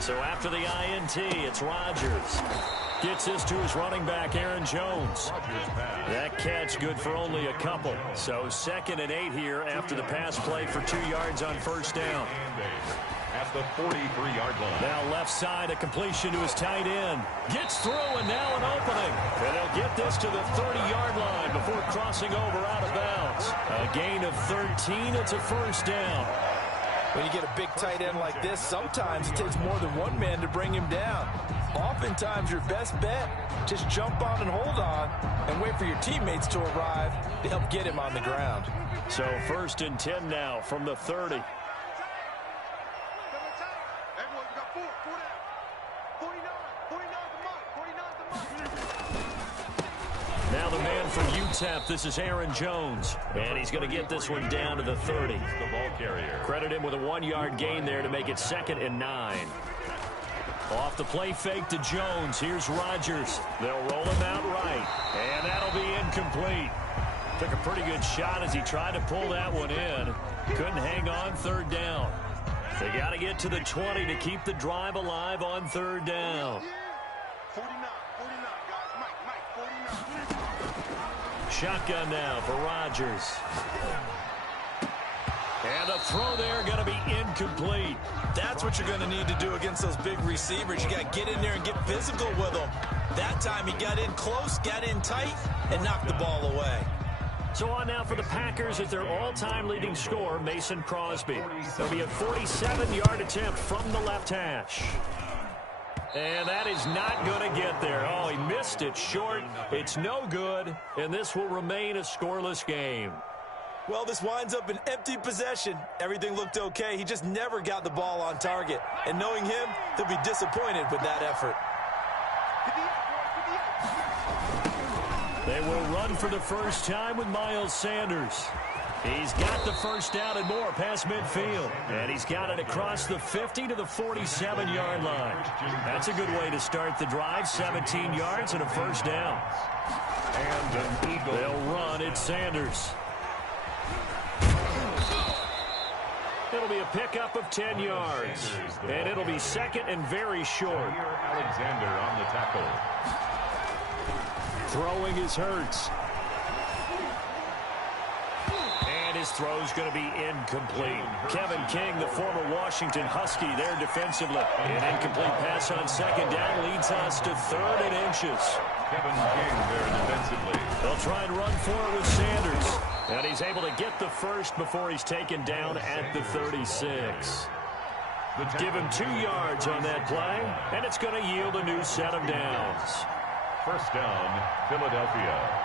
So after the INT, it's Rodgers. Gets this to his running back, Aaron Jones. That catch good for only a couple. So 2nd and 8 here after the pass play for 2 yards on first down. At the 43-yard line. Now left side, a completion to his tight end. Gets through and now an opening. And they'll get this to the 30-yard line before crossing over out of bounds. A gain of 13. It's a first down. When you get a big tight end like this, sometimes it takes more than one man to bring him down. Oftentimes, your best bet, just jump on and hold on and wait for your teammates to arrive to help get him on the ground. So 1st and 10 now from the 30. Now the man from UTEP, this is Aaron Jones. And he's going to get this one down to the 30. The ball carrier. Credit him with a 1-yard gain there to make it 2nd and 9. Off the play fake to Jones. Here's Rodgers. They'll roll him out right. And that'll be incomplete. Took a pretty good shot as he tried to pull that one in. Couldn't hang on 3rd down. They got to get to the 20 to keep the drive alive on 3rd down. 49, guys. Mike, 49. Shotgun now for Rodgers. And the throw there going to be incomplete. That's what you're going to need to do against those big receivers. You got to get in there and get physical with them. That time he got in close, got in tight, and knocked the ball away. So on now for the Packers at their all-time leading scorer, Mason Crosby. There'll be a 47-yard attempt from the left hash. And that is not going to get there. Oh, he missed it short. It's no good, and this will remain a scoreless game. Well, this winds up an empty possession. Everything looked okay. He just never got the ball on target. And knowing him, they'll be disappointed with that effort. They will run for the first time with Miles Sanders. He's got the first down and more past midfield. And he's got it across the 50 to the 47-yard line. That's a good way to start the drive. 17 yards and a first down. And an eagle. They'll run. It's Sanders. It'll be a pickup of 10 yards. And it'll be 2nd and very short. Alexander on the tackle. Throwing is Hurts. And his throw's going to be incomplete. Kevin King, the former Washington Husky, there defensively. An incomplete pass on 2nd down leads us to 3rd and inches. Kevin King there defensively. They'll try and run for it with Sanders. And he's able to get the first before he's taken down at the 36. Give him 2 yards on that play, and it's going to yield a new set of downs. First down, Philadelphia.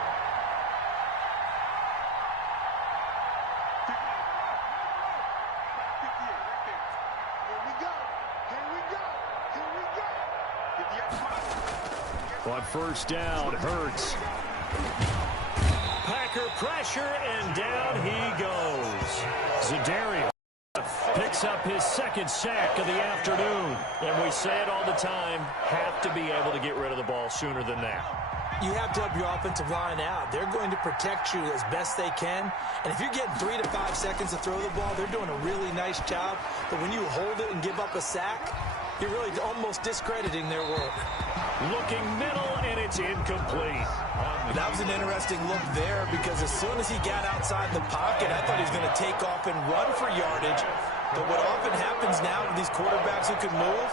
On first down, Hurts. Packer pressure, and down he goes. Za'Darius picks up his 2nd sack of the afternoon. And we say it all the time, have to be able to get rid of the ball sooner than that. You have to help your offensive line out. They're going to protect you as best they can. And if you're getting 3 to 5 seconds to throw the ball, they're doing a really nice job. But when you hold it and give up a sack, you're really almost discrediting their work. Looking middle, and it's incomplete. That was an interesting look there because as soon as he got outside the pocket, I thought he was going to take off and run for yardage. But what often happens now with these quarterbacks who can move,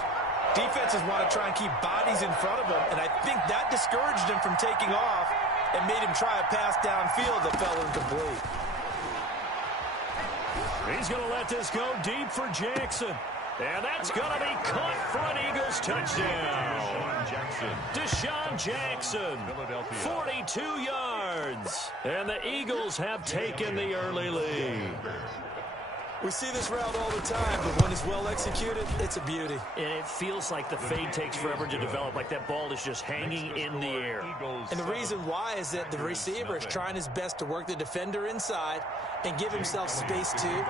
defenses want to try and keep bodies in front of them, and I think that discouraged him from taking off and made him try a pass downfield that fell incomplete. He's going to let this go deep for Jackson. And that's going to be caught for an Eagles touchdown. Deshaun Jackson, 42 yards. And the Eagles have taken the early lead. We see this route all the time, but when it's well executed, it's a beauty. And it feels like the fade takes forever to develop, like that ball is just hanging in the air. And the reason why is that the receiver is trying his best to work the defender inside and give himself space to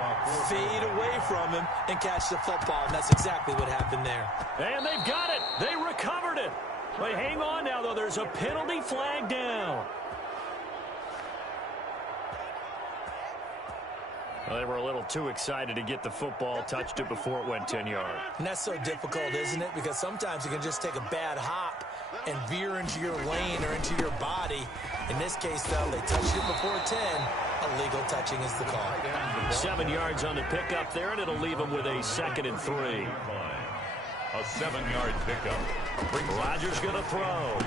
fade away from him and catch the football. And that's exactly what happened there. And they've got it. They recovered it. But hang on now, though. There's a penalty flag down. Well, they were a little too excited to get the football, touched it before it went 10 yards. And that's so difficult, isn't it? Because sometimes you can just take a bad hop and veer into your lane or into your body. In this case, though, they touched it before 10. Illegal touching is the call. 7 yards on the pickup there, and it'll leave them with a 2nd and 3. A 7-yard pickup. Rodgers going to throw.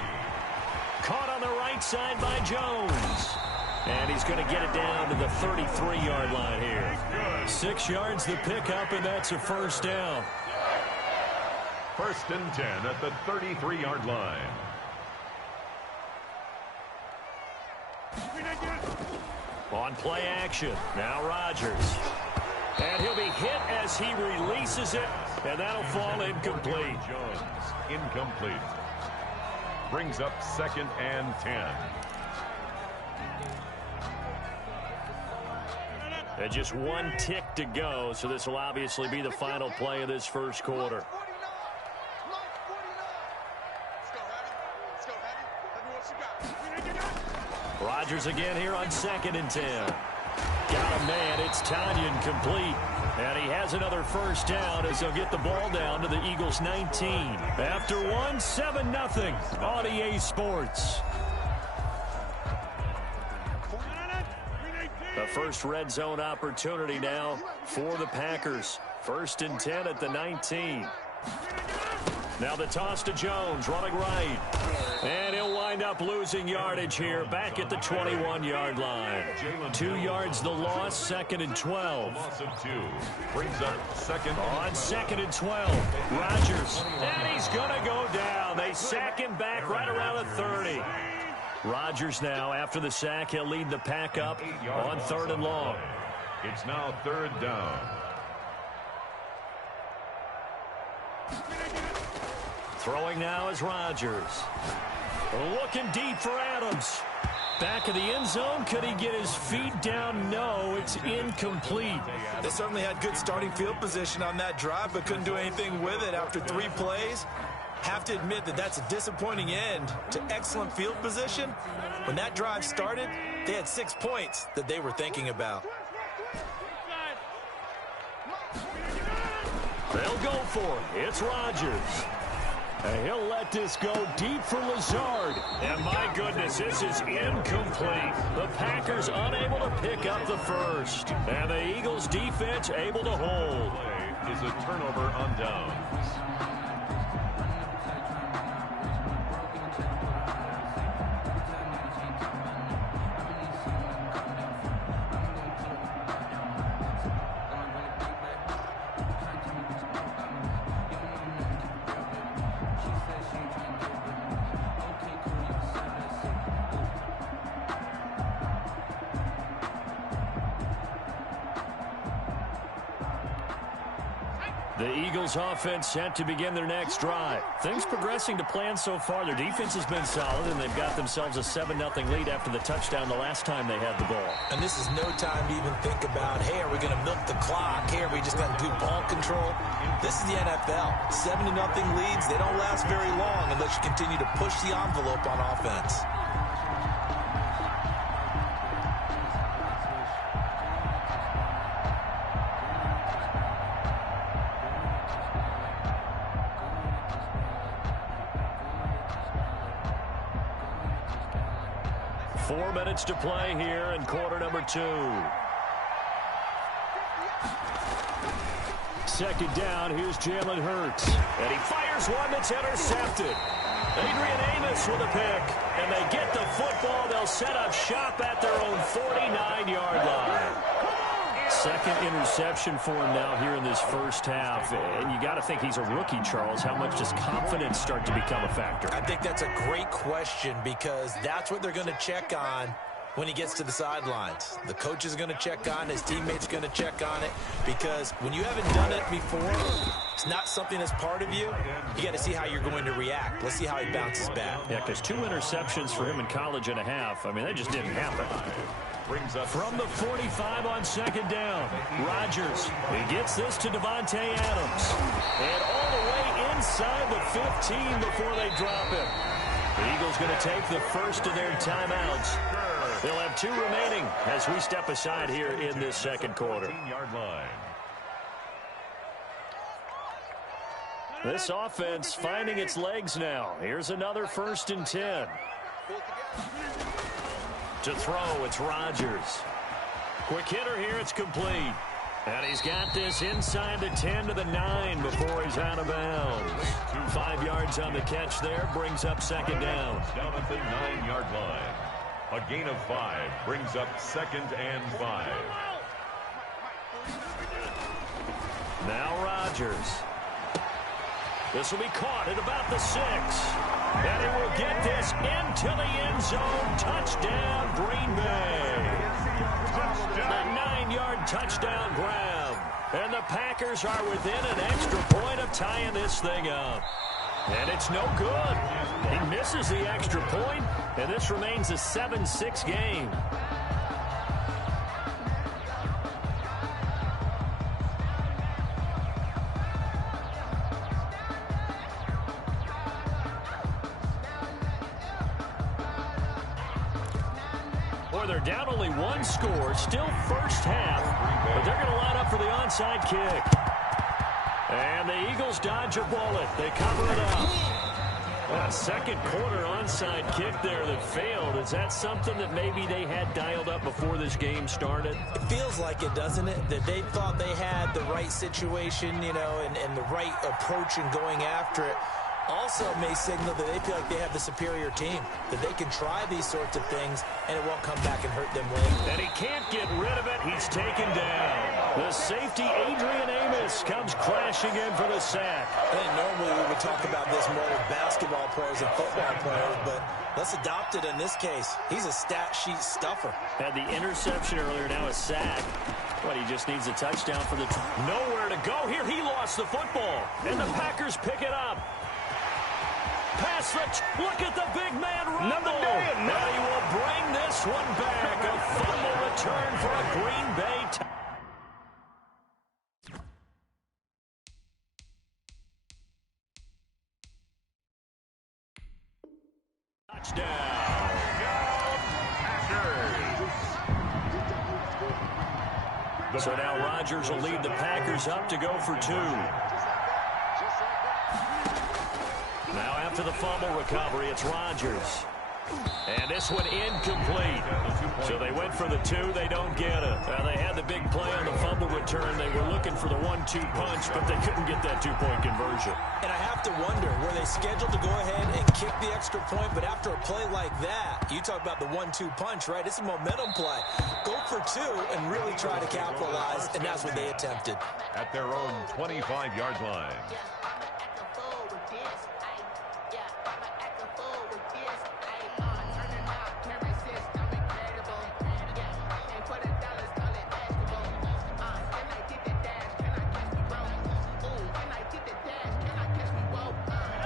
Caught on the right side by Jones. And he's going to get it down to the 33-yard line here. 6 yards the pickup, and that's a first down. 1st and 10 at the 33-yard line. On play action, now Rodgers. And he'll be hit as he releases it, and that'll fall incomplete. Jones, incomplete. Brings up 2nd and 10. And just 1 tick to go, so this will obviously be the final play of this first quarter. Rodgers again here on 2nd and 10. Got a man, it's Tanyan complete. And he has another first down as they'll get the ball down to the Eagles 19. After 1, 7-0 on EA Sports. The first red zone opportunity now for the Packers. 1st and 10 at the 19. Now the toss to Jones, running right. And he'll wind up losing yardage here, back at the 21-yard line. 2 yards the loss, 2nd and 12. Loss of 2. Brings up 2nd. On 2nd and 12, Rodgers. And he's going to go down. They sack him back right around the 30. Rodgers now, after the sack, he'll lead the pack up on 3rd and long. It's now 3rd down. Throwing now is Rodgers. Looking deep for Adams. Back of the end zone. Could he get his feet down? No, it's incomplete. They certainly had good starting field position on that drive, but couldn't do anything with it after 3 plays. Have to admit that that's a disappointing end to excellent field position. When that drive started, they had 6 points that they were thinking about. They'll go for it. It's Rodgers. And he'll let this go deep for Lazard. And my goodness, this is incomplete. The Packers unable to pick up the first. And the Eagles defense able to hold. Play is a turnover on downs. The Eagles offense set to begin their next drive. Things progressing to plan so far. Their defense has been solid, and they've got themselves a 7-0 lead after the touchdown the last time they had the ball. And this is no time to even think about, hey, are we going to milk the clock? Hey, are we just going to do ball control? This is the NFL. 7-0 leads, they don't last very long unless you continue to push the envelope on offense. To play here in quarter number 2. 2nd down, here's Jalen Hurts. And he fires one that's intercepted. Adrian Amos with a pick. And they get the football. They'll set up shop at their own 49-yard line. 2nd interception for him now here in this first half. And you got to think he's a rookie, Charles. How much does confidence start to become a factor? I think that's a great question because that's what they're going to check on when he gets to the sidelines. The coach is going to check on it. His teammates are going to check on it because when you haven't done it before, it's not something that's part of you. You got to see how you're going to react. Let's see how he bounces back. Yeah, because 2 interceptions for him in college and a half. I mean, that just didn't happen. From the 45 on 2nd down, Rodgers. He gets this to Devontae Adams. And all the way inside the 15 before they drop him. The Eagles going to take the first of their timeouts. They'll have 2 remaining as we step aside here in this second quarter. 14-yard line. This offense finding its legs now. Here's another 1st and 10. To throw, it's Rodgers. Quick hitter here, it's complete. And he's got this inside the 10 to the 9 before he's out of bounds. 5 yards on the catch there, brings up second down. Down at the 9-yard line. A gain of 5 brings up 2nd and 5. Now Rodgers. This will be caught at about the 6. And he will get this into the end zone. Touchdown, Green Bay. A 9-yard touchdown grab. And the Packers are within an extra point of tying this thing up. And it's no good. He misses the extra point, and this remains a 7-6 game. They're down only 1 score, still first half, but they're going to line up for the onside kick. And the Eagles dodge a bullet. They cover it up. A second quarter onside kick there that failed. Is that something that maybe they had dialed up before this game started? It feels like it, doesn't it? That they thought they had the right situation, you know, and the right approach in going after it. Also may signal that they feel like they have the superior team, that they can try these sorts of things, and it won't come back and hurt them later. And he can't get rid of it. He's taken down. The safety, Adrian Amos, comes crashing in for the sack. I think normally we would talk about this more with basketball players and football players, but let's adopt it in this case. He's a stat sheet stuffer. Had the interception earlier, now a sack. But he just needs a touchdown for the... Nowhere to go here. He lost the football, and the Packers pick it up. Pass the... Look at the big man rumble. And he will bring this one back. A fumble return for a Green Bay touchdown. So now Rodgers will lead the Packers up to go for 2. Now after the fumble recovery, it's Rodgers. And this one incomplete. So they went for the 2. They don't get it. They had the big play on the fumble return. They were looking for the 1-2 punch, but they couldn't get that 2-point conversion. And I have to wonder, were they scheduled to go ahead and kick the extra point, but after a play like that, you talk about the 1-2 punch, right? It's a momentum play. Go for 2 and really try to capitalize, and that's what they attempted. At their own 25-yard line.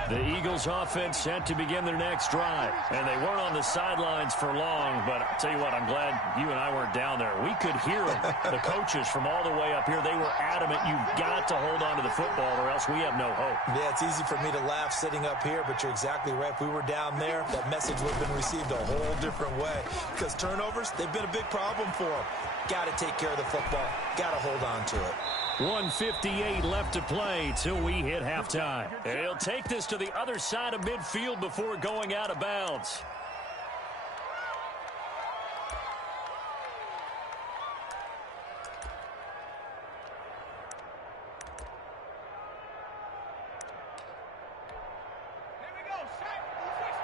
The Eagles offense set to begin their next drive. And they weren't on the sidelines for long, but I'll tell you what, I'm glad you and I weren't down there. We could hear them, the coaches from all the way up here. They were adamant, you've got to hold on to the football or else we have no hope. Yeah, it's easy for me to laugh sitting up here, but you're exactly right. If we were down there, that message would have been received a whole different way. Because turnovers, they've been a big problem for them. Got to take care of the football. Got to hold on to it. 1:58 left to play till we hit halftime. And he'll take this to the other side of midfield before going out of bounds.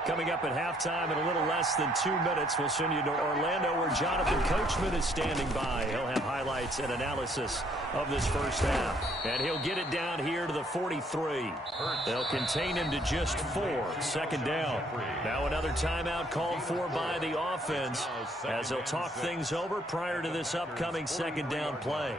Coming up at halftime in a little less than 2 minutes, we'll send you to Orlando where Jonathan Coachman is standing by. He'll have highlights and analysis of this first half. And he'll get it down here to the 43. They'll contain him to just 4. Second down. Now another timeout called for by the offense as they'll talk things over prior to this upcoming second down play.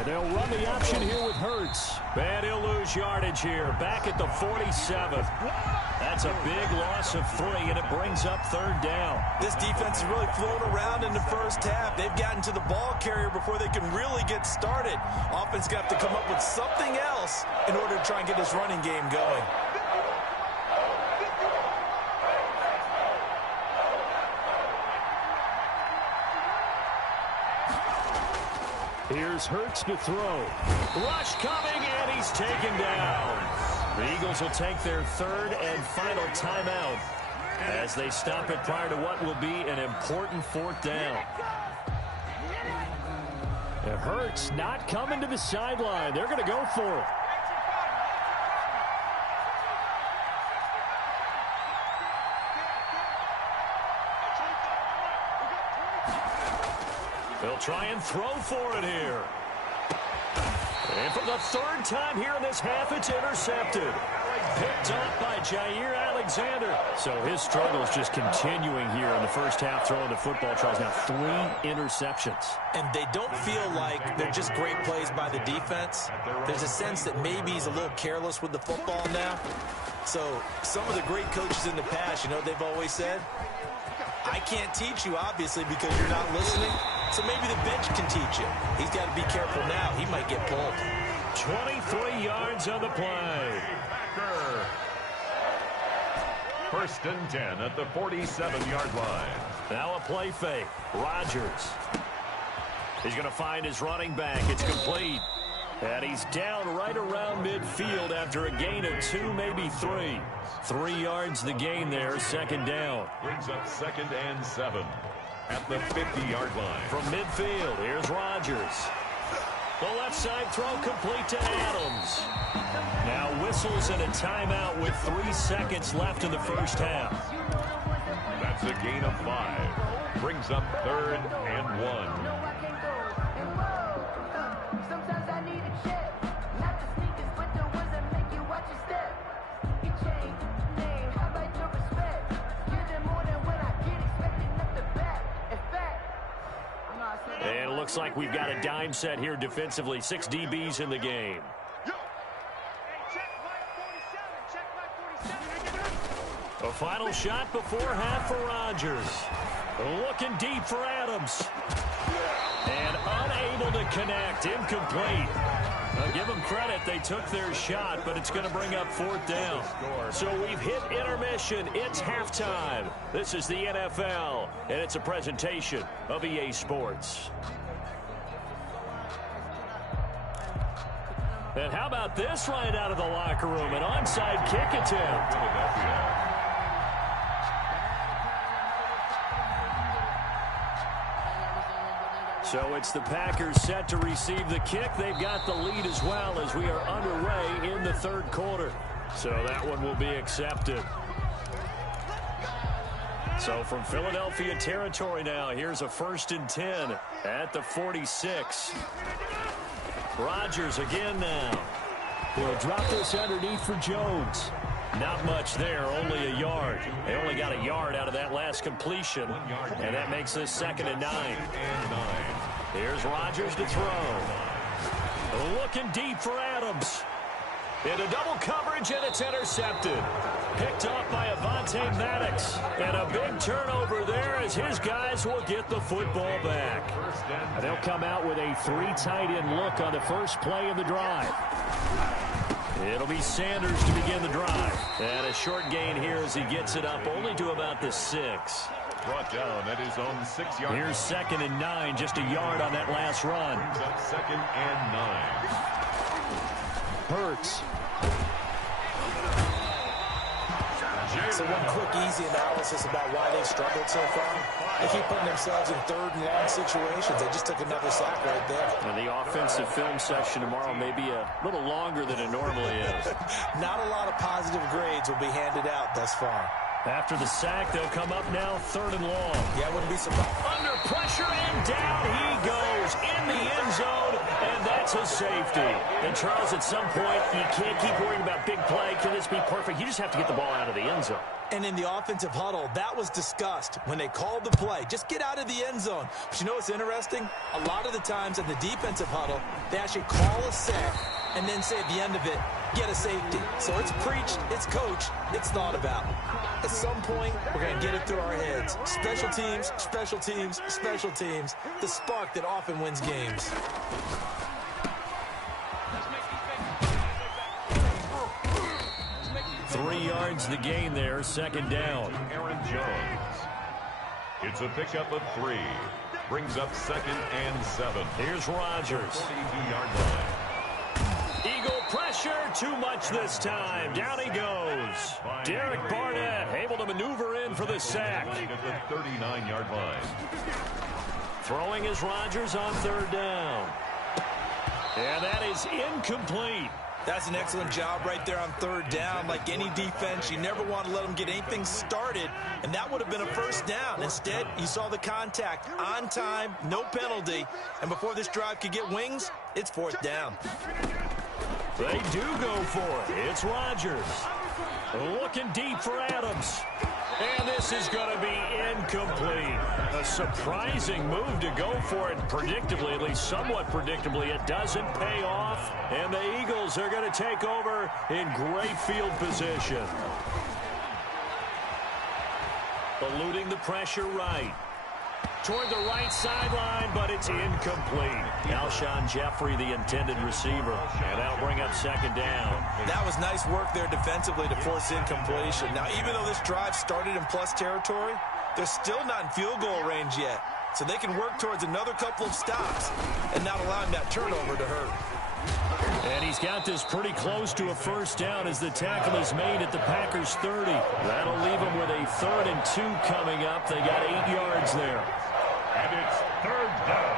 And they'll run the option here with Hurts. And he'll lose yardage here, back at the 47. That's a big loss of 3, and it brings up 3rd down. This defense is really flown around in the first half. They've gotten to the ball carrier before they can really get started. Offense got to come up with something else in order to try and get this running game going. Here's Hurts to throw. Rush coming, and he's taken down. The Eagles will take their 3rd and final timeout as they stop it prior to what will be an important 4th down. And Hurts not coming to the sideline. They're going to go for it. They'll try and throw for it here. And for the 3rd time here in this half, it's intercepted. Picked up by Jair Alexander. So his struggle is just continuing here in the first half, throwing the football. Charles, now 3 interceptions. And they don't feel like they're just great plays by the defense. There's a sense that maybe he's a little careless with the football now. So some of the great coaches in the past, you know, they've always said, I can't teach you, obviously, because you're not listening. So maybe the bench can teach you. He's got to be careful now. He might get pulled. 23 yards on the play. 1st and 10 at the 47-yard line. Now a play fake. Rodgers. He's going to find his running back. It's complete. And he's down right around midfield after a gain of 2, maybe 3. 3 yards the gain there, 2nd down. Brings up 2nd and 7 at the 50-yard line. From midfield, here's Rodgers. The left side throw complete to Adams. Now whistles and a timeout with 3 seconds left in the first half. That's a gain of 5. Brings up 3rd and 1. And it looks like we've got a dime set here defensively. 6 DBs in the game. A final shot before half for Rodgers. Looking deep for Adams. And unable to connect. Incomplete. Now give them credit. They took their shot, but it's going to bring up 4th down. So we've hit intermission. It's halftime. This is the NFL, and it's a presentation of EA Sports. And how about this right out of the locker room? An onside kick attempt. So it's the Packers set to receive the kick. They've got the lead as well as we are underway in the 3rd quarter. So that one will be accepted. So from Philadelphia territory now, here's a 1st and 10 at the 46. Rodgers again now. He'll drop this underneath for Jones. Not much there, only a yard. They only got a yard out of that last completion, and that makes this 2nd and 9. Here's Rodgers to throw. Looking deep for Adams. Into double coverage, and it's intercepted. Picked off by Avonte Maddox. And a big turnover there as his guys will get the football back. And they'll come out with a 3 tight end look on the first play of the drive. It'll be Sanders to begin the drive. And a short gain here as he gets it up only to about the 6. Brought down at his own 6-yard line. Here's 2nd and 9, just a yard on that last run. Brings up 2nd and 9. Hurts. So one quick, easy analysis about why they struggled so far. They keep putting themselves in 3rd and long situations. They just took another sack right there. And the offensive film session tomorrow may be a little longer than it normally is. Not a lot of positive grades will be handed out thus far. After the sack, they'll come up now 3rd and long. Yeah, I wouldn't be surprised. Under pressure, and down he goes in the end zone, and that's That's a safety. And, Charles, at some point, you can't keep worrying about big play. Can this be perfect? You just have to get the ball out of the end zone. And in the offensive huddle, that was discussed when they called the play. Just get out of the end zone. But you know what's interesting? A lot of the times in the defensive huddle, they actually call a set and then say at the end of it, get a safety. So it's preached, it's coached, it's thought about. At some point, we're going to get it through our heads. Special teams, special teams, special teams. The spark that often wins games. 3 yards the gain there, second down. Aaron Jones. It's a pickup of 3. Brings up 2nd and 7. Here's Rodgers. 42-yard line. Eagle pressure, too much this time. Down he goes. Derek Barnett able to maneuver in for the sack. At the 39-yard line. Throwing is Rodgers on 3rd down. And that is incomplete. That's an excellent job right there on 3rd down. Like any defense, you never want to let them get anything started, and that would have been a 1st down. Instead, you saw the contact on time, no penalty, and before this drive could get wings, it's 4th down. They do go for it. It's Rodgers. Looking deep for Adams. And this is going to be incomplete. A surprising move to go for it. Predictably, at least somewhat predictably, it doesn't pay off. And the Eagles are going to take over in great field position. Eluding the pressure right. Toward the right sideline, but it's incomplete. Alshon Jeffrey, the intended receiver. And that'll bring up 2nd down. That was nice work there defensively to force incompletion. Now, even though this drive started in plus territory, they're still not in field goal range yet. So they can work towards another couple of stops and not allowing that turnover to hurt. And he's got this pretty close to a 1st down as the tackle is made at the Packers' 30. That'll leave them with a 3rd and 2 coming up. They got 8 yards there. And it's 3rd down.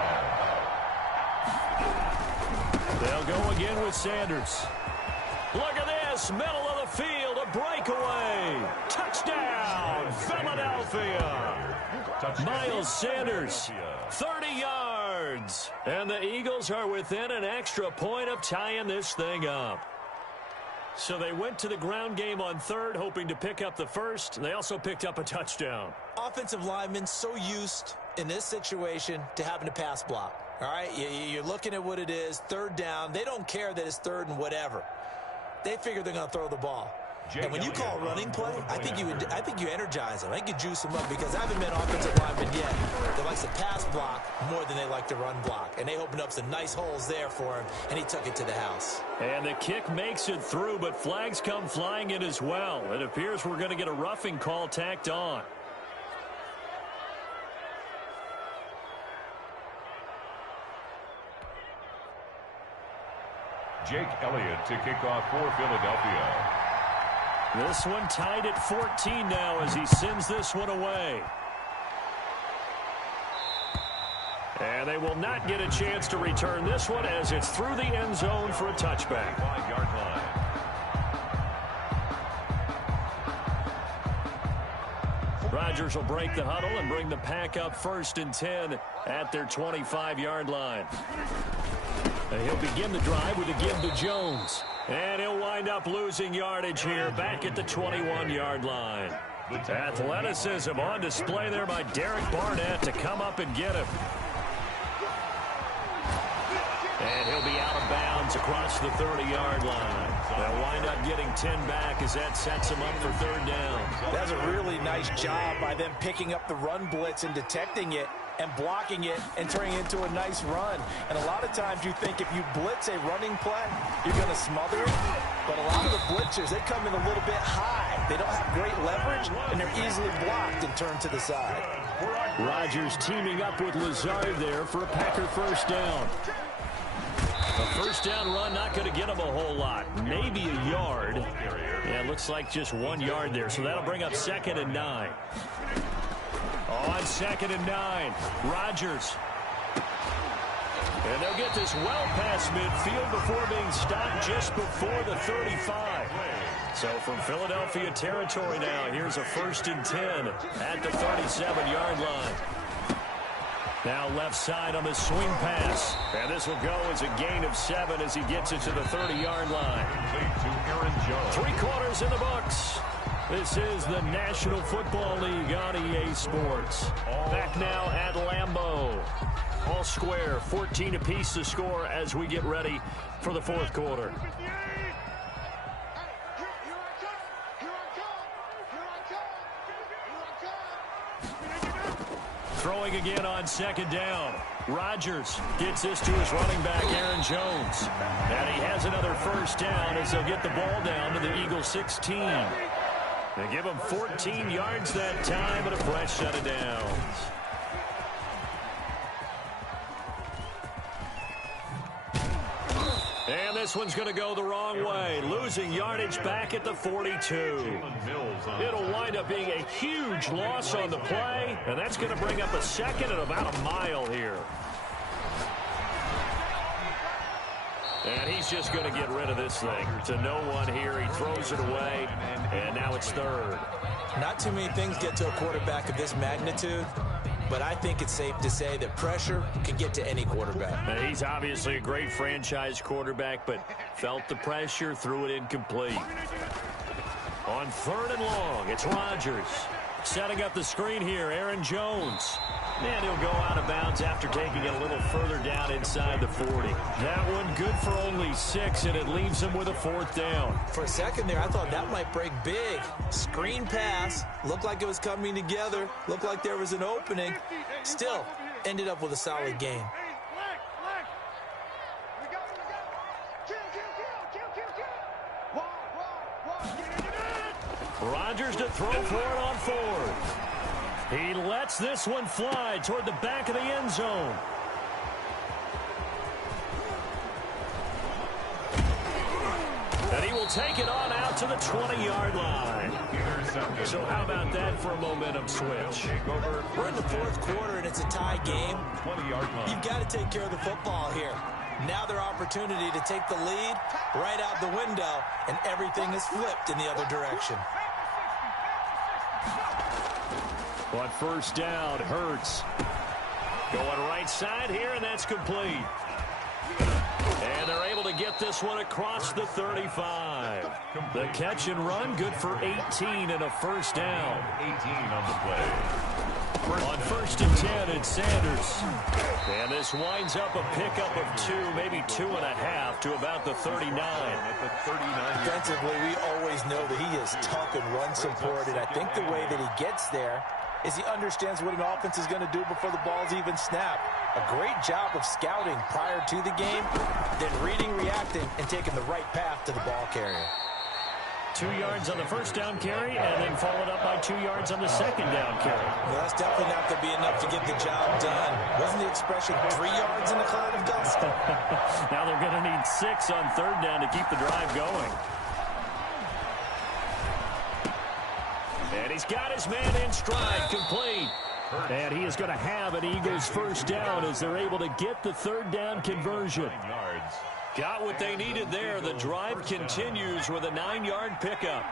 They'll go again with Sanders. Look at this, middle of the field, a breakaway. Touchdown, Philadelphia. Miles Sanders, 30 yards. And the Eagles are within an extra point of tying this thing up. So they went to the ground game on 3rd, hoping to pick up the 1st. They also picked up a touchdown. Offensive linemen so used in this situation to having to pass block. All right, you're looking at what it is, 3rd down. They don't care that it's 3rd and whatever. They figure they're going to throw the ball. And when you call running play, I think you energize them. I think you juice them up because I haven't met offensive linemen yet that likes to pass block more than they like to run block. And they opened up some nice holes there for him, and he took it to the house. And the kick makes it through, but flags come flying in as well. It appears we're going to get a roughing call tacked on. Jake Elliott to kick off for Philadelphia. This one tied at 14 now as he sends this one away. And they will not get a chance to return this one as it's through the end zone for a touchback. 5-yard line. Rodgers will break the huddle and bring the pack up 1st and 10 at their 25-yard line. He'll begin the drive with a give to Jones. And he'll wind up losing yardage here back at the 21-yard line. Athleticism on display there by Derek Barnett to come up and get him. And he'll be out of bounds across the 30-yard line. They'll wind up getting 10 back as that sets him up for 3rd down. That's a really nice job by them picking up the run blitz and detecting it and blocking it and turning it into a nice run. And a lot of times you think if you blitz a running play, you're going to smother it. But a lot of the blitzers, they come in a little bit high. They don't have great leverage, and they're easily blocked and turned to the side. Rodgers teaming up with Lazard there for a Packer 1st down. A 1st down run, not going to get him a whole lot. Maybe a yard. Yeah, it looks like just 1 yard there. So that'll bring up 2nd and 9. On 2nd and 9, Rodgers. And they'll get this well past midfield before being stopped just before the 35. So from Philadelphia territory now, here's a 1st and 10 at the 37-yard line. Now left side on the swing pass. And this will go as a gain of 7 as he gets it to the 30-yard line. To Aaron Jones. 3 quarters in the books. This is the National Football League on EA Sports. Back now at Lambeau. All square, 14 apiece to score as we get ready for the fourth quarter. Throwing again on second down. Rodgers gets this to his running back, Aaron Jones. And he has another first down as they'll get the ball down to the Eagles 16. They give him 14 yards that time and a fresh set of downs. And this one's going to go the wrong way. Losing yardage back at the 42. It'll wind up being a huge loss on the play, and that's going to bring up a second at about a mile here. And he's just going to get rid of this thing. To no one here. He throws it away, and now it's third. Not too many things get to a quarterback of this magnitude, but I think it's safe to say that pressure can get to any quarterback. And he's obviously a great franchise quarterback, but felt the pressure, threw it incomplete. On third and long, it's Rodgers. Setting up the screen here, Aaron Jones. And he'll go out of bounds after taking it a little further down inside the 40. That one good for only 6, and it leaves him with a fourth down. For a second there, I thought that might break big. Screen pass. Looked like it was coming together. Looked like there was an opening. Still, ended up with a solid gain. Rodgers to throw for it on fourth. He lets this one fly toward the back of the end zone. And he will take it on out to the 20-yard line. So how about that for a momentum switch? We're in the fourth quarter, and it's a tie game. 20-yard line. You've got to take care of the football here. Now their opportunity to take the lead right out the window, and everything is flipped in the other direction. On first down, Hurts. Going right side here, and that's complete. And they're able to get this one across the 35. The catch and run, good for 18 and a first down. 18 on the play. On first and 10, it's Sanders. And this winds up a pickup of 2, maybe 2.5 to about the 39. Defensively, we always know that he is tough and run supported. I think the way that he gets there is he understands what an offense is going to do before the ball's even snapped. A great job of scouting prior to the game, then reading, reacting, and taking the right path to the ball carrier. 2 yards on the first down carry, and then followed up by 2 yards on the second down carry. Well, that's definitely not going to be enough to get the job done. Wasn't the expression 3 yards in a cloud of dust? Now they're going to need 6 on third down to keep the drive going. And he's got his man in stride, complete. And he is going to have an Eagles first down as they're able to get the third down conversion. Got what they needed there. The drive continues with a 9-yard pickup.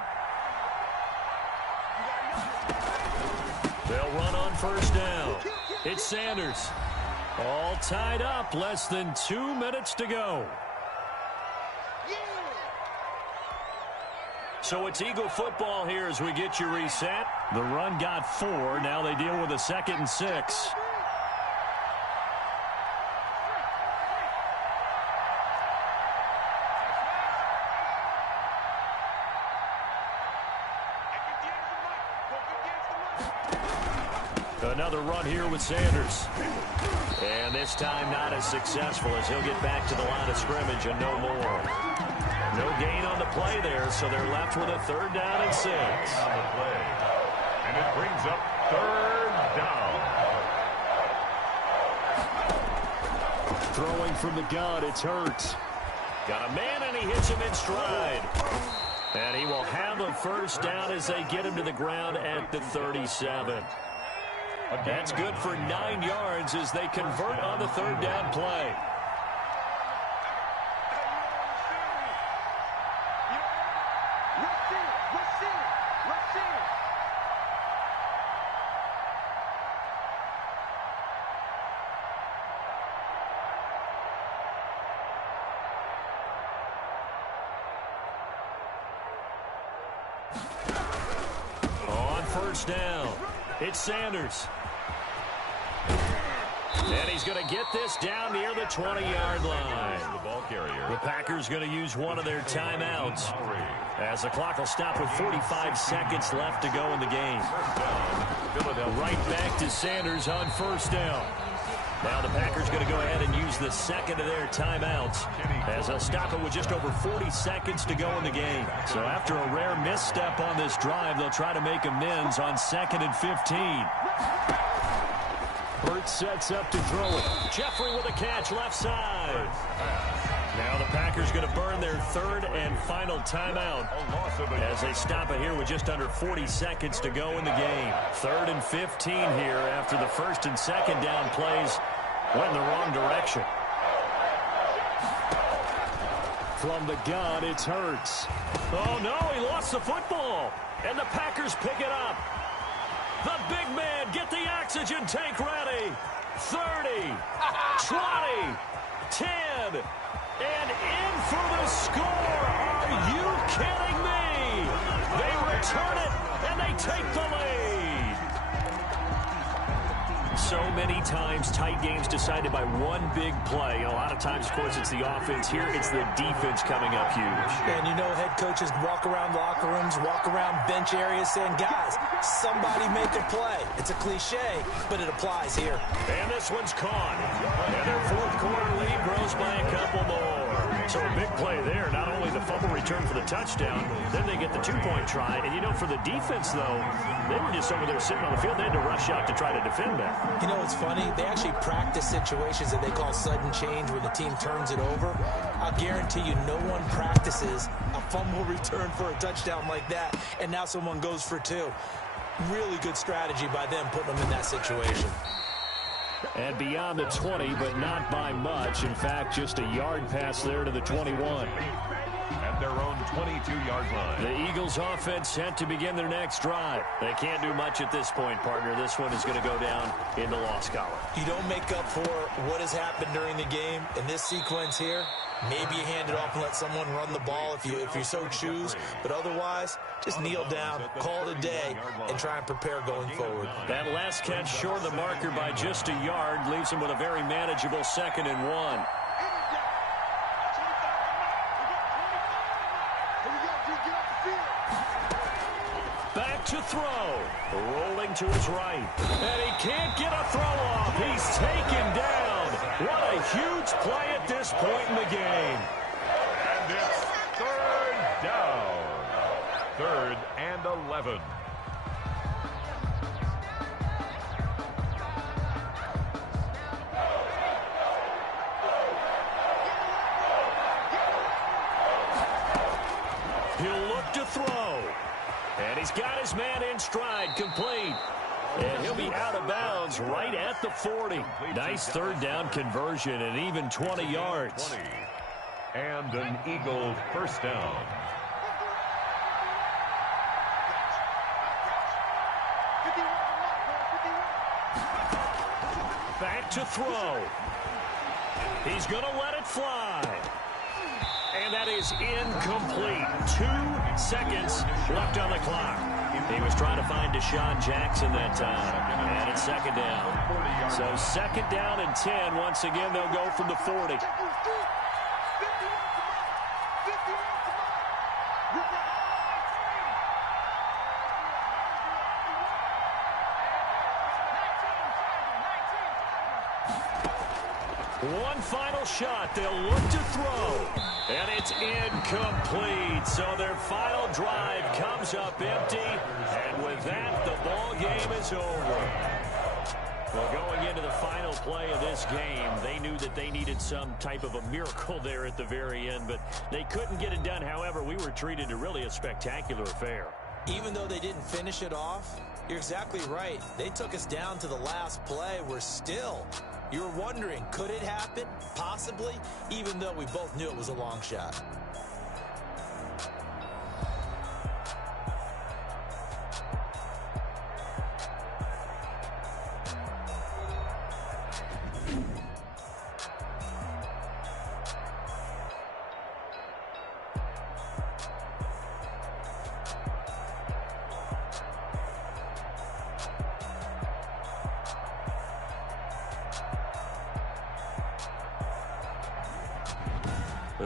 They'll run on first down. It's Sanders. All tied up, less than 2 minutes to go. So it's Eagle football here as we get you reset. The run got 4. Now they deal with a 2nd and 6. Another run here with Sanders. And this time not as successful as he'll get back to the line of scrimmage and no more. No gain on the play there, so they're left with a third down and 6. On the play. And it brings up third down. Throwing from the gun, it's Hurts. Got a man, and he hits him in stride. And he will have a first down as they get him to the ground at the 37. That's good for 9 yards as they convert on the third down play. On first down, it's Sanders. And he's going to get this down near the 20-yard line. The ball carrier. The Packers going to use one of their timeouts, as the clock will stop with 45 seconds left to go in the game. Right back to Sanders on first down. Now the Packers going to go ahead and use the second of their timeouts, as they'll stop it with just over 40 seconds to go in the game. So after a rare misstep on this drive, they'll try to make amends on 2nd and 15. Hurts sets up to throw it. Jeffrey with a catch left side. Now the Packers going to burn their third and final timeout, as they stop it here with just under 40 seconds to go in the game. 3rd and 15 here after the first and second down plays went in the wrong direction. From the gun, it's Hurts. Oh no, he lost the football, and the Packers pick it up. The big man, get the oxygen tank ready. 30, 20, 10, and in for the score. Are you kidding me? They return it, and they take the lead. So many times, tight games decided by one big play. A lot of times, of course, it's the offense. Here, it's the defense coming up huge. And you know, head coaches walk around locker rooms, walk around bench areas saying, guys, somebody make a play. It's a cliche, but it applies here. And this one's caught. And their fourth quarter lead grows by a couple more. So a big play there. Not only the fumble return for the touchdown, then they get the two-point try. And, you know, for the defense, though, they were just over there sitting on the field. They had to rush out to try to defend that. You know, it's funny. They actually practice situations that they call sudden change when the team turns it over. I'll guarantee you no one practices a fumble return for a touchdown like that, and now someone goes for two. Really good strategy by them putting them in that situation. And beyond the 20, but not by much. In fact, just a yard pass there to the 21. At their own 22-yard line. The Eagles offense set to begin their next drive. They can't do much at this point, partner. This one is going to go down in the loss column. You don't make up for what has happened during the game in this sequence here. Maybe you hand it off and let someone run the ball if you so choose. But otherwise, just kneel down, call it a day, and try and prepare going forward. That last catch short of the marker by just a yard leaves him with a very manageable 2nd and 1. Back to throw. Rolling to his right. And he can't get a throw off. He's taken down. What a huge play at this point in the game. And it's 3rd down. 3rd and 11. He'll look to throw. And he's got his man in stride, complete. And he'll be out of bounds right at the 40. Nice 3rd down conversion and even 20 yards. 20. And an Eagle first down. Back to throw. He's going to let it fly. And that is incomplete. 2 seconds left on the clock. He was trying to find Deshaun Jackson that time. And it's 2nd down. So 2nd down and 10. Once again, they'll go from the 40. One final shot. They'll look to throw. And it's incomplete. So their final drive comes up empty. And with that, the ball game is over. Well, going into the final play of this game, they knew that they needed some type of a miracle there at the very end, but they couldn't get it done. However, we were treated to really a spectacular affair. Even though they didn't finish it off, you're exactly right. They took us down to the last play. We're still, you were wondering, could it happen? Possibly, even though we both knew it was a long shot.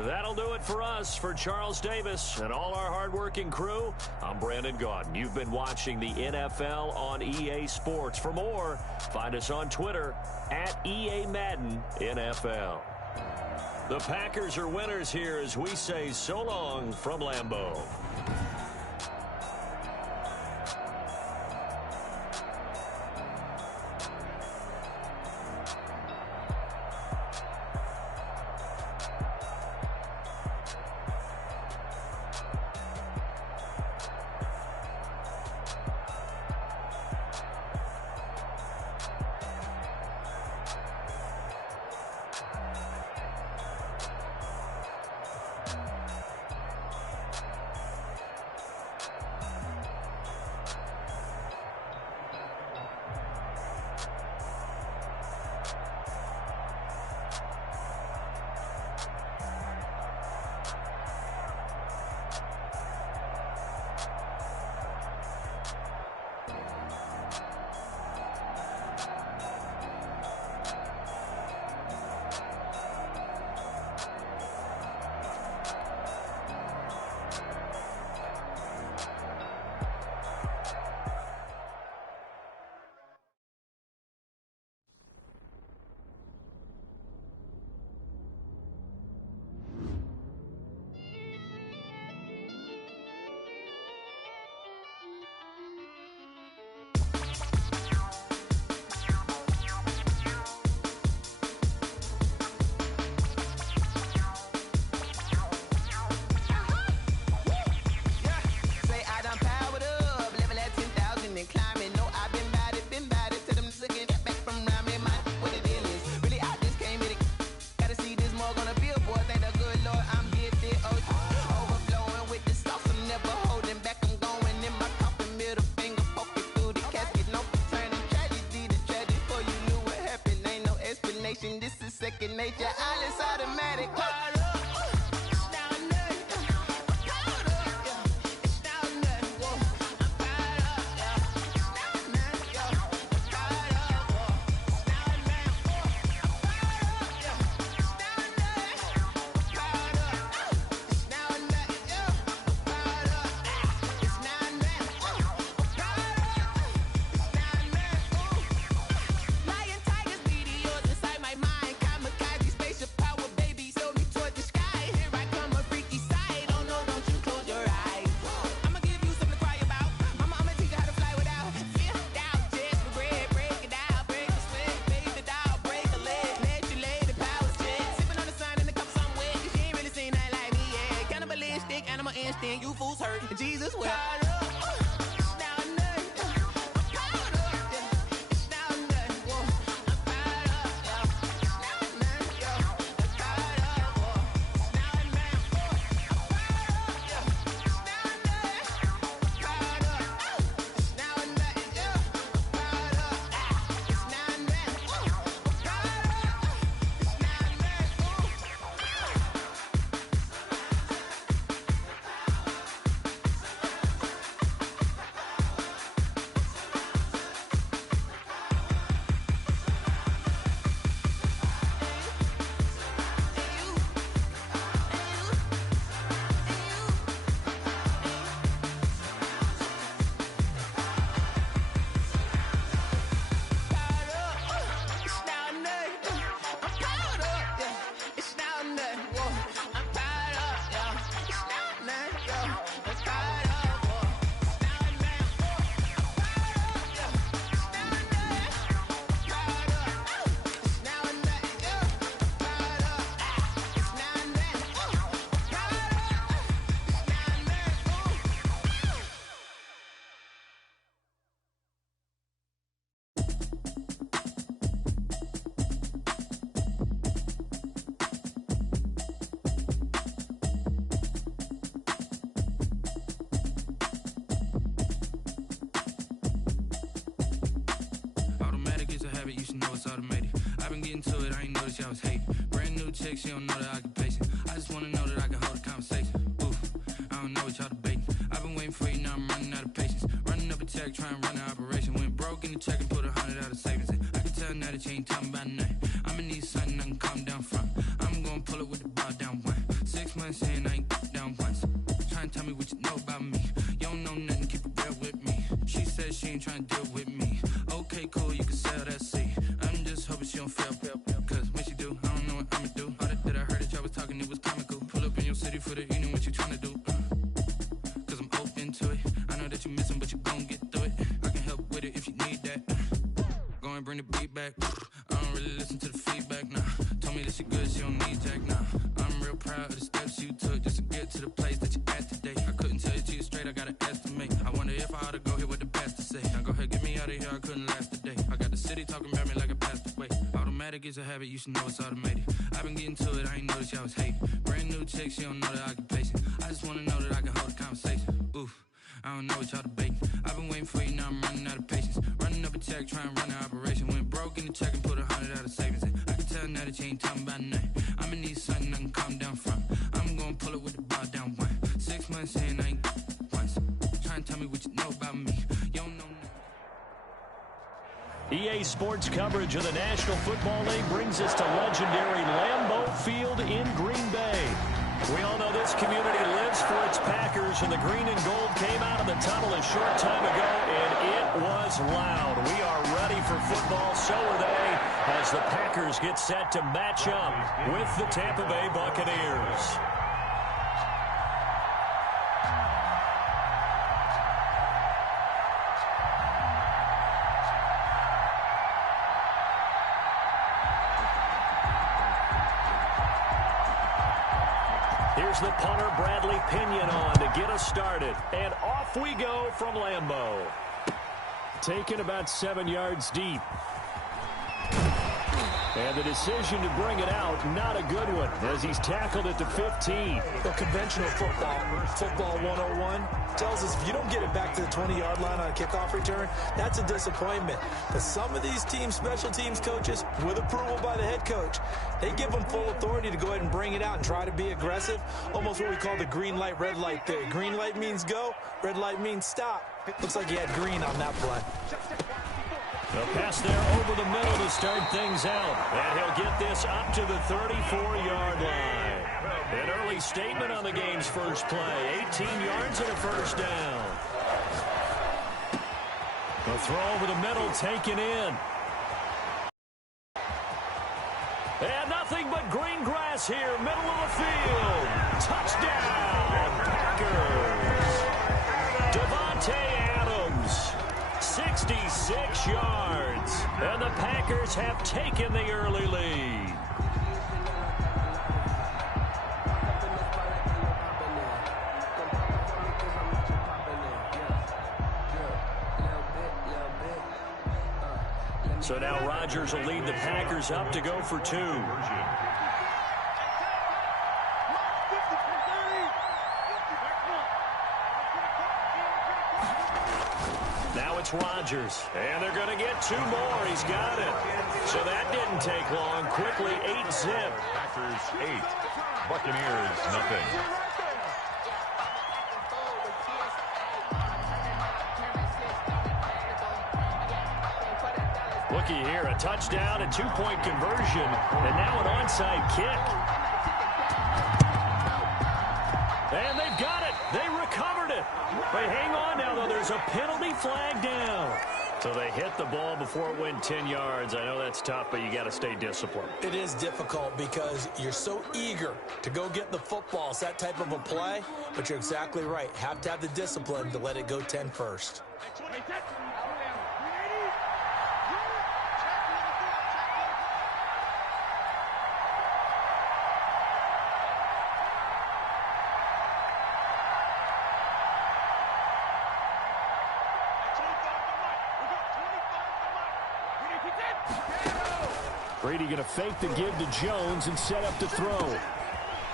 That'll do it for us. For Charles Davis and all our hardworking crew, I'm Brandon Gaudin. You've been watching the NFL on EA Sports. For more, find us on Twitter at EA Madden NFL. The Packers are winners here as we say so long from Lambeau. This is second nature. All is automatic. You fools hurt. Jesus will. She don't know the occupation. I just wanna know that I can hold a conversation. Oof, I don't know what y'all debating. I've been waiting for you, now I'm running out of patience. Running up a check, trying to run an operation. Went broke in the check and put 100 out of savings in. I can tell now that you ain't talking about nothing. I'ma need something I can calm down from. I'm gonna pull it with the bar down one. down once. Trying to tell me what you know about me. You don't know nothing, keep it real with me. She said she ain't trying to deal with me. Okay, cool, you can sell that seat. I'm just hoping she don't fail. Cause when she do, I don't know what I'ma do. All that I heard that y'all was talking, it was comical. Pull up in your city for the evening, what you trying to do? Cause I'm open to it. I know that you missing, but you gon' get through it. I can help with it if you need that. Go and bring the beat back. I don't really listen to the feedback, nah. Told me that she good, she don't need Jack, nah. I'm real proud of the steps you took just to get to the place that you at today. I couldn't tell you to you straight, I gotta estimate. I wonder if I ought to go here with the best to say. Now go ahead, get me out of here, I couldn't last a day. I got the city talking about me like I passed away. Automatic is a habit, you should know it's automated. I've been getting to it, I ain't noticed y'all was hating. Brand new chick, she don't know the occupation. I just wanna know that I can hold a conversation. Oof, I don't know what y'all debating. I've been waiting for you, now I'm running out of patience. Running up a check, trying to run an operation. Went broke in the check and put 100 out of savings in. I can tell now that you ain't talking about nothing. I'ma need something I can calm down from. I'm gonna pull it with the bar down one. 6 months in, I ain't once. Trying to tell me what you know about me. You don't know nothing. EA Sports coverage of the National Football League brings us to legendary Lambeau Field in Green Bay. We all know this community lives for its Packers, and the green and gold came out of the tunnel a short time ago, and it was loud. We are ready for football, so are they, as the Packers get set to match up with the Tampa Bay Buccaneers. Here's the punter, Bradley Pinion, on to get us started. And off we go from Lambeau. Taken about 7 yards deep. And the decision to bring it out, not a good one, as he's tackled at the 15. Well, conventional football 101, tells us if you don't get it back to the 20-yard line on a kickoff return, that's a disappointment. But some of these special teams coaches, with approval by the head coach, they give them full authority to go ahead and bring it out and try to be aggressive, almost what we call the green light, red light theory. Green light means go, red light means stop. Looks like he had green on that play. The pass there over the middle to start things out. And he'll get this up to the 34-yard line. An early statement on the game's first play. 18 yards and a first down. The throw over the middle taken in. And nothing but green grass here, middle of the field. Touchdown, Packers. Devontae Adams. 66 yards, and the Packers have taken the early lead. So now Rodgers will lead the Packers up to go for two. Now it's Rodgers, and they're going to get two more. He's got it. So that didn't take long. Quickly, 8-zip. Packers 8, Buccaneers nothing. Looky here, a touchdown, a two-point conversion, and now an onside kick. And they've got it. They recovered it. But hang on now, though. There's a penalty flag down. So they hit the ball before it went 10 yards. I know that's tough, but you got to stay disciplined. It is difficult because you're so eager to go get the football. It's that type of a play, but you're exactly right. Have to have the discipline to let it go 10 first. Brady going to fake the give to Jones and set up the throw.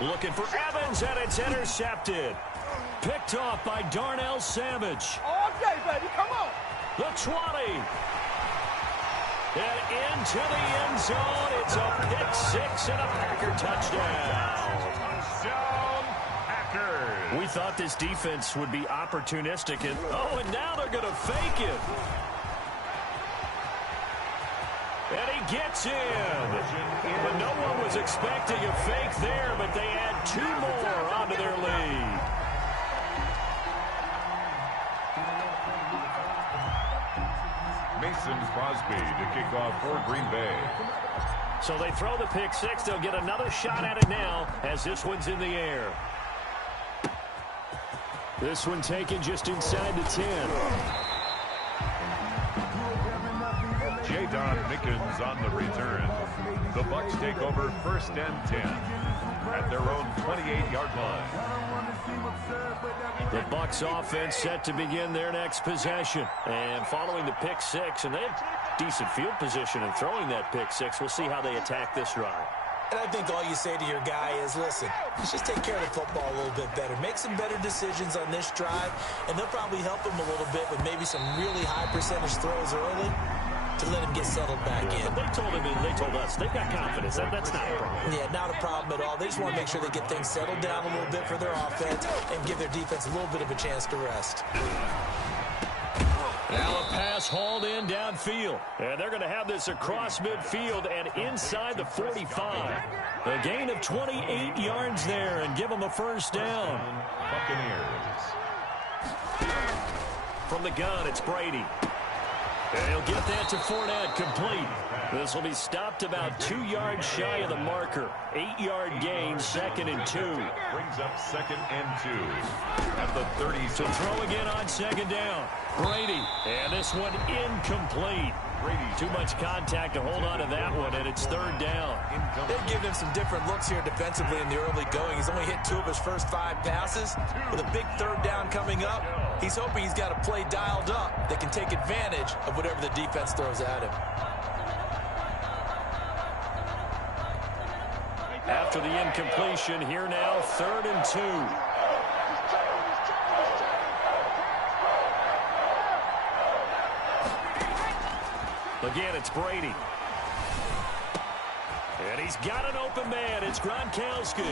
Looking for Evans, and it's intercepted. Picked off by Darnell Savage. All day, baby, come on. The 20. And into the end zone. It's a pick six and a Packer touchdown. Touchdown, Packers. We thought this defense would be opportunistic. And now they're going to fake it. And he gets in. But no one was expecting a fake there, but they add 2 more onto their lead. Mason Crosby to kick off for Green Bay. So they throw the pick six. They'll get another shot at it now as this one's in the air. This one taken just inside the 10. J-Don Mickens on the return. The Bucs take over 1st and 10 at their own 28-yard line. The Bucs offense set to begin their next possession. And following the pick six, and they have decent field position in throwing that pick six. We'll see how they attack this drive. And I think all you say to your guy is, listen, let's just take care of the football a little bit better. Make some better decisions on this drive, and they'll probably help him a little bit with maybe some really high percentage throws early to let him get settled back in. But they told him, and they told us, they've got confidence. That's not a problem. Yeah, not a problem at all. They just want to make sure they get things settled down a little bit for their offense and give their defense a little bit of a chance to rest. Now a pass hauled in downfield. And they're going to have this across midfield and inside the 45. A gain of 28 yards there and give them a first down. Buccaneers. From the gun, it's Brady. And he'll get that to Fournette, complete. This will be stopped about 2 yards shy of the marker. 8-yard gain, 2nd and 2. Brings up 2nd and 2 at the 30. To throw again on 2nd down. Brady, and this one incomplete. Brady. Too much contact to hold on to that one, and it's 3rd down. They've given him some different looks here defensively in the early going. He's only hit 2 of his first 5 passes. With a big 3rd down coming up, he's hoping he's got a play dialed up that can take advantage of whatever the defense throws at him. After the incompletion, here now, 3rd and 2. Again, it's Brady. And he's got an open man. It's Gronkowski.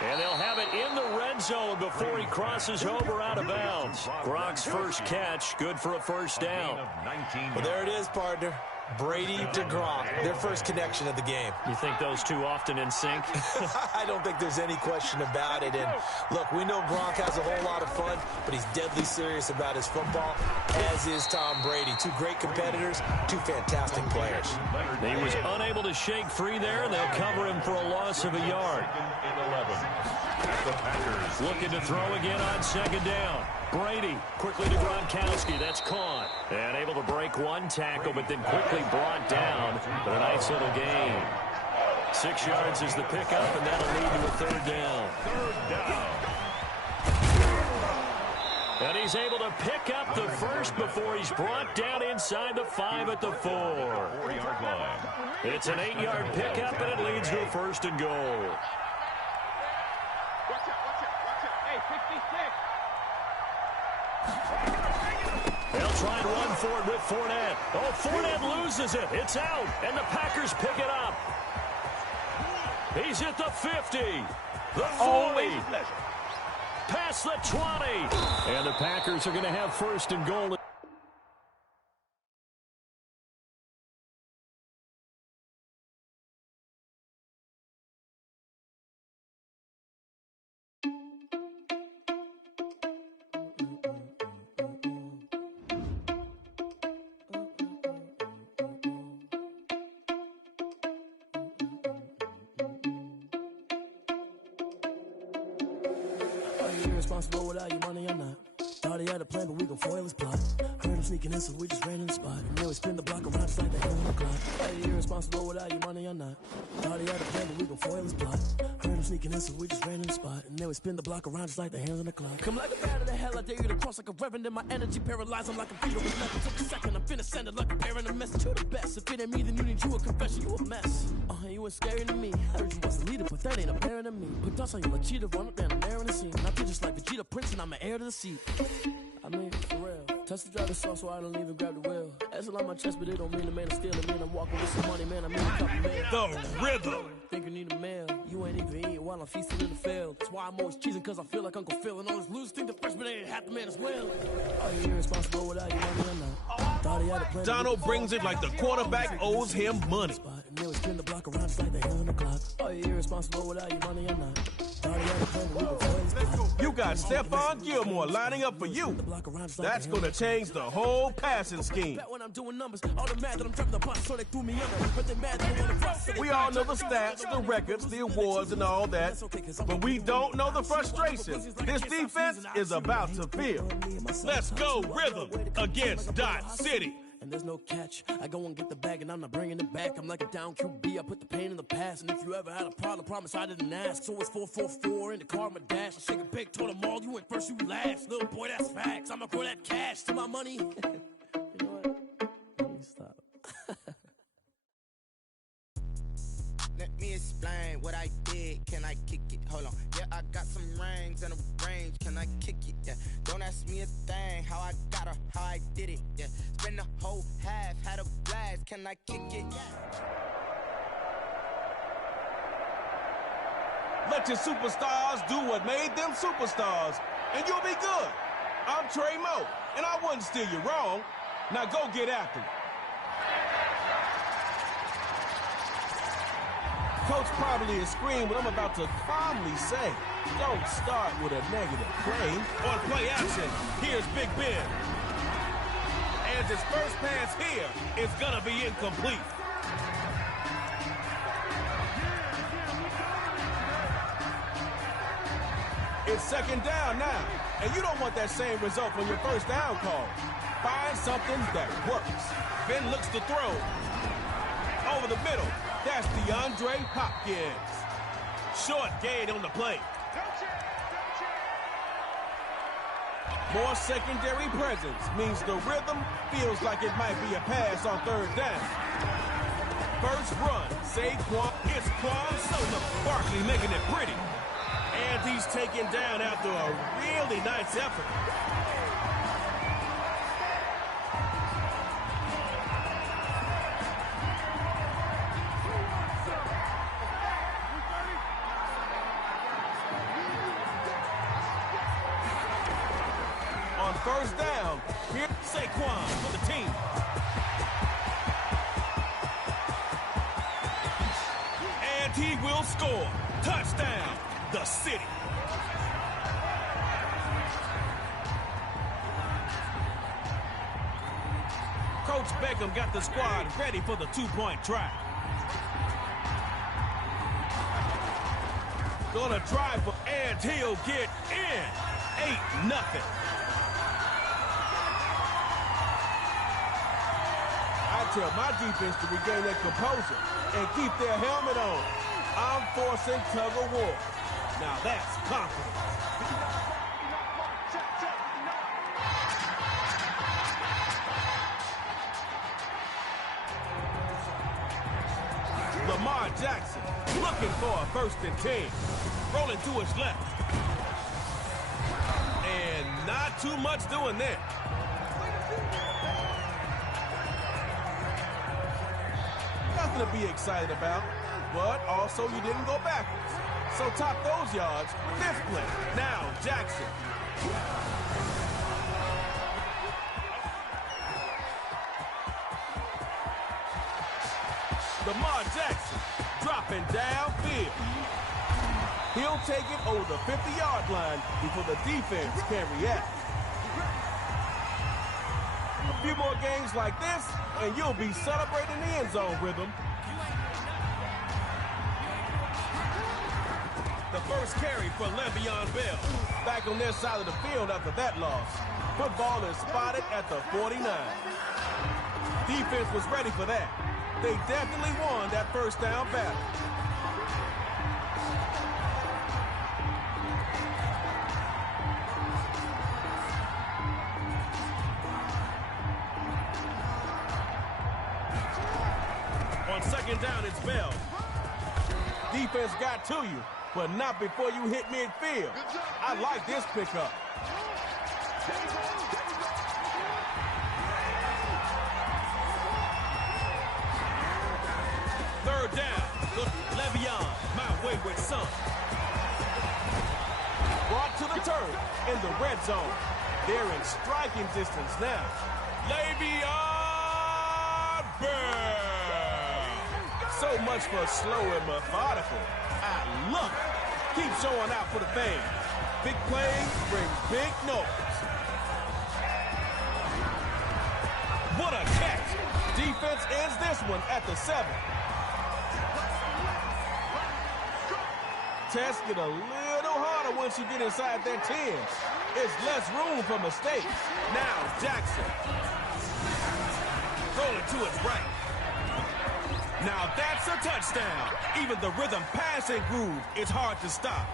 And they'll have it in the red zone before he crosses over out of bounds. Gronk's first catch, good for a first down. Well, there it is, partner. Brady to Gronk, their first connection of the game. You think those two often in sync? I don't think there's any question about it. And look, we know Gronk has a whole lot of fun, but he's deadly serious about his football, as is Tom Brady. 2 great competitors, 2 fantastic players. He was unable to shake free there, and they'll cover him for a loss of a yard. The Packers looking to throw again on 2nd down. Brady quickly to Gronkowski. That's caught. And able to break one tackle, but then quickly brought down. But a nice little gain. 6 yards is the pickup, and that'll lead to a 3rd down. And he's able to pick up the first before he's brought down inside the 5 at the 4. 4-yard line. It's an 8-yard pickup, and it leads to a 1st and goal. They'll try and run for it with Fournette. Oh, Fournette loses it. It's out, and the Packers pick it up. He's at the 50, the 40, past the 20. And the Packers are going to have 1st and goal. Irresponsible without your money or not. Thought he had a plan, but we gon' foil his plot. Heard him sneaking in, so we just ran in the spot. And then we spin the block around just like the hand on the clock. Hey, irresponsible without your money or not. Thought he had a plan, but we gon' foil his plot. Heard him sneaking in, so we just ran in the spot. And then we spin the block around just like the hands on the clock. Come like a bat of the hell, I dare you to cross like a reverend. In my energy paralyzed, I'm like a feeder with nothing. Took a second, I'm finna send it like a bear in a message to the best. If it ain't me, then you need you a confession, you a mess. You ain't scary to me. Heard you was a leader, but that ain't apparent to me. Put dust on you like cheetah, run up down the air in the scene. I feel just like Vegeta Prince, and I'm an heir to the seat. I mean, for real. Touch the driver's sauce, so I don't even grab the wheel. That's a lot on my chest, but it don't mean the man is stealing. Man, I'm walking with some money, man. I mean a couple man. The Rhythm. think you need a meal. You ain't even eating while I'm feasting in the field. That's why I'm always cheesing, cause I feel like Uncle Phil. And all those losers think the freshman ain't half the man as well. Are you irresponsible without your money or not? Thought he had a plan. Donald brings it like the quarterback owes him money. And they would spin the block around just like the hill on the clock. Are you irresponsible without your money or not? Thought he had a plan, we would foil his plot. You got Stephon Gilmore lining up for you. That's going to change the whole passing scheme. When I'm doing numbers, all the math that I'm dropping the box, so they threw me under. But they mad that they want to cross. We all know the stats, the records, the awards, and all that. But we don't know the frustration this defense is about to feel. Let's go rhythm against Dot City. And there's no catch. I go and get the bag and I'm not bringing it back. I'm like a down QB. I put the pain in the past. And if you ever had a problem, promise I didn't ask. So it's 4-4-4 in the car, my dash. I shake a big, told them all, you went first, you last. Little boy, that's facts. I'ma grow that cash to my money. You know what? Let me stop. Let me explain what I did. Can I kick it? Hold on. Yeah, I got some rings and a range. Can I kick it? Yeah. Don't ask me a thing. How I got her, how I did it. Yeah. Spend the whole half, had a blast. Can I kick it? Let your superstars do what made them superstars, and you'll be good. I'm Trey Moe, and I wouldn't steer you wrong. Now go get after it. Coach probably is screaming what I'm about to calmly say. Don't start with a negative claim. On play action, here's Big Ben. And his first pass here is gonna be incomplete. It's second down now, and you don't want that same result from your first down call. Find something that works. Ben looks to throw. Over the middle. That's DeAndre Hopkins. Short gain on the play. More secondary presence means the rhythm feels like it might be a pass on third down. First run, Saquon. It's Quan Solo. Barkley making it pretty. And he's taken down after a really nice effort. On first down, here's Saquon for the team. And he will score. Touchdown, the City. Coach Beckham got the squad ready for the two-point try. Gonna try for, and he'll get in. 8-0. I tell my defense to regain their composure and keep their helmet on. I'm forcing tug of war. Now that's confidence. Lamar Jackson looking for a 1st and 10. Rolling to his left. And not too much doing there. Nothing to be excited about, but also you didn't go backwards. So top those yards with this play. Now Jackson. Lamar Jackson dropping downfield. He'll take it over the 50-yard line before the defense can react. A few more games like this, and you'll be celebrating the end zone rhythm. The first carry for Le'Veon Bell. Back on their side of the field after that loss. Football is spotted at the 49. Defense was ready for that. They definitely won that first down battle. On second down, it's Bell. Defense got to you, but not before you hit midfield. I like this pickup. Third down, Le'Veon. wayward son. Brought to the turf in the red zone. They're in striking distance now. Le'Veon Bell. So much for slow and methodical. I love it. Keep showing out for the fans. Big plays bring big noise. What a catch. Defense ends this one at the 7. Tests get a little harder once you get inside that 10. It's less room for mistakes. Now Jackson. Rolling to his right. Now that's a touchdown. Even the rhythm passing groove is hard to stop.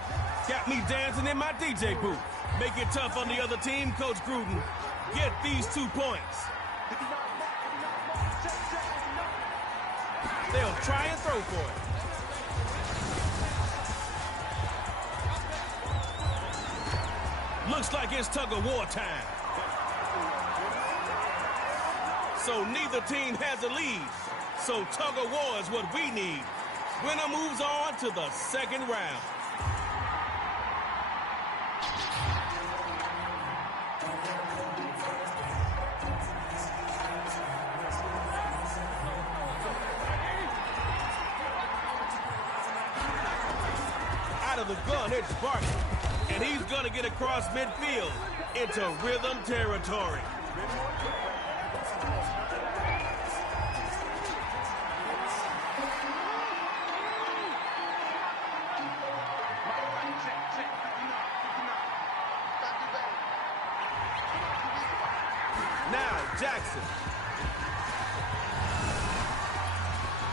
Got me dancing in my DJ booth. Make it tough on the other team, Coach Gruden. Get these 2 points. They'll try and throw for it. Looks like it's tug-of-war time. So neither team has a lead. So tug-of-war is what we need. Winner moves on to the second round. Out of the gun, it's Barkley. And he's going to get across midfield into rhythm territory. Now Jackson.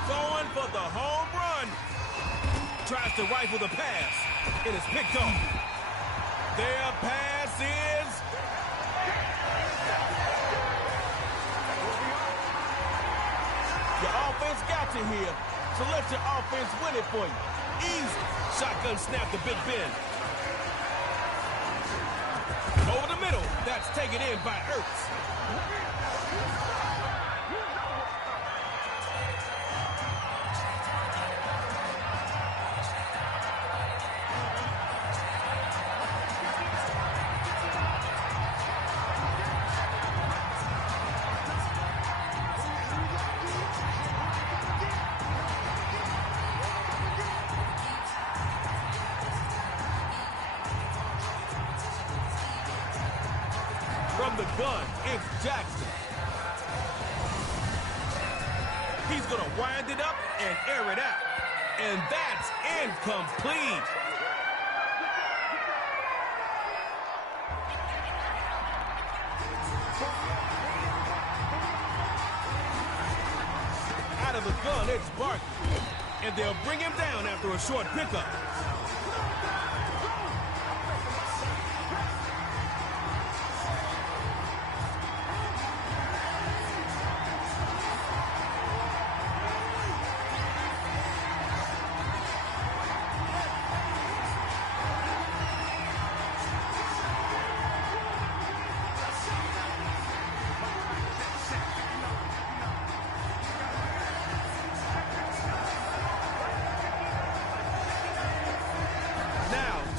Going for the home run. Tries to rifle the pass. It is picked off. Their pass is your offense got you here, so let your offense win it for you. Easy. Shotgun snap to Big Ben. Over the middle. That's taken in by Ertz. From the gun, it's Jackson. He's going to wind it up and air it out. And that's incomplete. Out of the gun, it's Barkley. And they'll bring him down after a short pickup.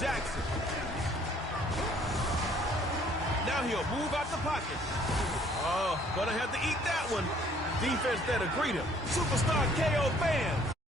Jackson. Now he'll move out the pocket. Oh, gonna have to eat that one. Defense that'll greet him. Superstar KO fans.